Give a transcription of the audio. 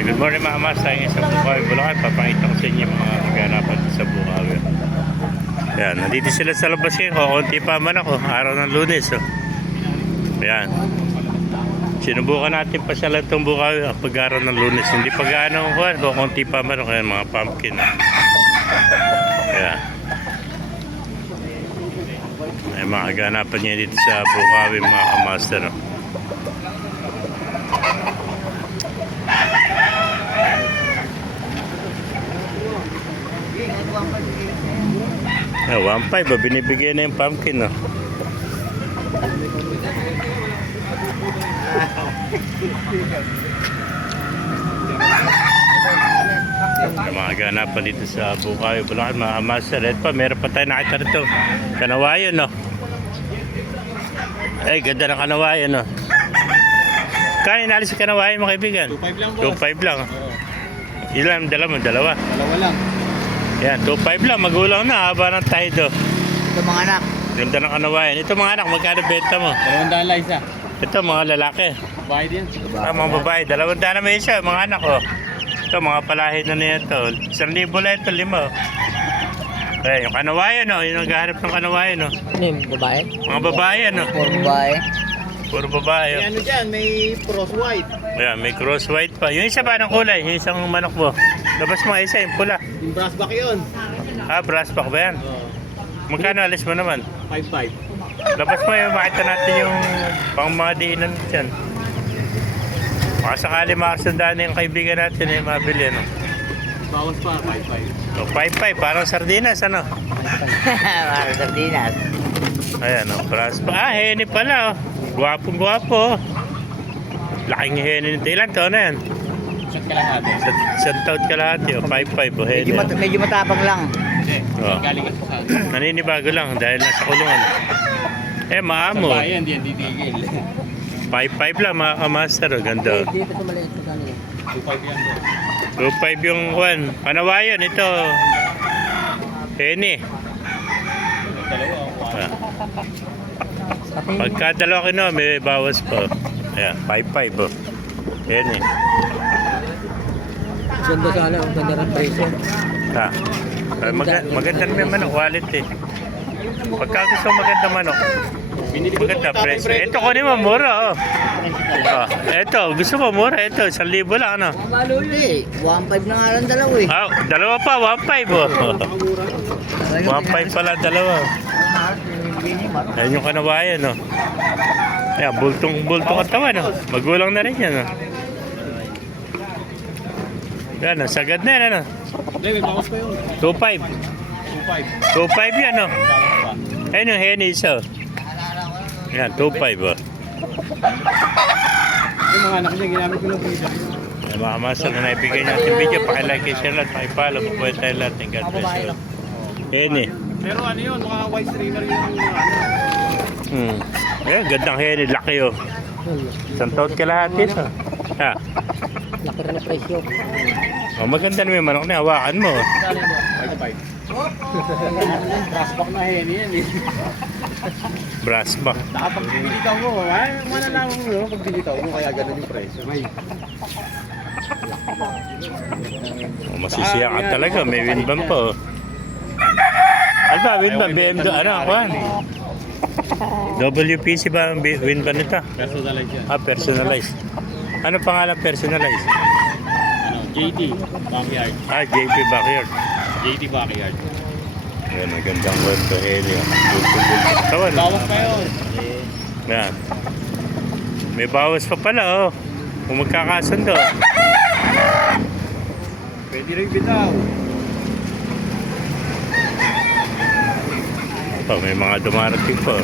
Good morning mga mas, tayo sa Bukawi, Bulacan. Papakita ko sa inyo yung mga kaganapan sa Bukawi. Ayan, nandito sila sa labas ngayon. Kukunti pa man ako, araw ng Lunes. Oh. Ayan. Sinubukan natin pa siya lang itong Bukawi pag araw ng Lunes. Hindi pa gaano kukunti pa man ako. Ayan, mga pumpkin. Oh. Ayan. Ayan, mga kaganapan niya dito sa Bukawi mga kamaster. Oh. Yeah, 1.5 binibigyan na yung pumpkin, no? Yung mga ganapan dito sa Bukawi, Bulacan, mga master. Ito pa, meron pa tayo nakita rito. Kanawayan, no? Ay, ganda ng kanawayan, no? Kaya inalis sa kanawayan, mga kaibigan? 2.5 lang, boss. 2.5 lang. Ilan? Dalawa Dalawa lang. Yan, 2.5 lang. Magulang na. Haba ng tayo do. Ito mga anak. Ganda ng kanawayan. Ito mga anak, magkano benta mo? 200 lang isa. Ito mga lalaki. Bahay din. Mga babae. 200 na may isa. Mga anak, oh. Ito, mga palahid na niya ito. 1,000 lang ito, 5. Eh, yung kanawayan, oh. Yung naghahanap ng kanawayan, oh. Ano yung babae? Mga babae, ano? Puro babae. Puro babae, May oh. ano dyan, may cross white. Ayan, may cross white pa. Yung isa ba ng kulay? Yung isang manok mo. Labas mo isa, yung pula. Yung brass back yun. Ah, brass pack ba yan? Magkano alis mo naman? 5.5. Labas mo yung makita natin yung pang mga diinan dyan. Baka sakali makasundaan yung kaibigan natin yung mabili, no? Bawas pa, 5.5. So, 5-5, parang sardinas, ano? Para sardinas. Ayan, oh, brass pa. Ah, heni pala, oh. Guwapong-guwapo, oh. Laking heni nito. Ilan taon na yan? Shot ka lang natin. Sa taon ka lahat, oh. 5-5, oh, heni. Medyo matapang lang. Hindi. Oh. Galing ka sa Naninibago lang dahil nasa kulungan. Eh, maamo. bahay, hindi yan titigil. 5-5 lang, mga kamaster, oh. Ganda, oh. Dito ito maliit ito kanina. 2.5 yan, bro. 2.5 yung one. Panawayan, ito. Heni. Dalawa, Ah. Pagka dalawa kino, may bawas pa. Ayan, 5-5 oh. Ayan eh. Ganda sana, ang ganda ng presyo. Ha. Maganda naman yung manok, wallet eh. Pagka gusto maganda manok, maganda presyo. Ito kunin mo, mura oh. Ah, ito, gusto mo mura, ito, 1,000 lang ano. Hindi, 1.5 na nga lang dalawa eh. Ah, dalawa pa, 1.5 oh. 1.5 pala dalawa. Ayan yung kanawayan, no? Ayan, bultong katawan, no? Magulang na rin yan, no? Yan, sagad na yan, ano? Hindi, may bawas pa yun. 2.5. 2.5. 2.5 yan, no? Bawas pa. Ayan yung henny isa. Yan, 2.5, oh. Yung mga anak niya, ginamit ko ng pizza. Ayan, mga masal na naibigay natin video. Pakilike, share lang, pakipalo. Pupuwet tayo lahat. God bless you. Henny. Pero ano yun, mga white streamer yung ano. Ayan, gandang henny. Laki, oh. Isang taon ka lahat ito. Ha? Laki rin na presyo. Oh, maganda naman yung manok na hawakan mo. 5.5. Brass back na hen yan eh. Brass back. Pag binitaw mo, malalaman mo pag binitaw mo, kaya ganun yung presyo. Oh, masisiya ka talaga. May winban pa, oh. Ano ba, winban? BMW, ano, ako? WPC ba ang winban nito? Personalized yan. Ah, personalized. Ano pangalan personalized? Ano, JT Backyard. Ah, JP Backyard. JT Backyard. Ayan, magandang kwento, Helio. Bulto-bulto. Tawan. Bawas pa yun. Ayan. May bawas pa pala, oh. Kung magkakasundo. Pwede rin bitaw. Oh, may mga dumarating pa.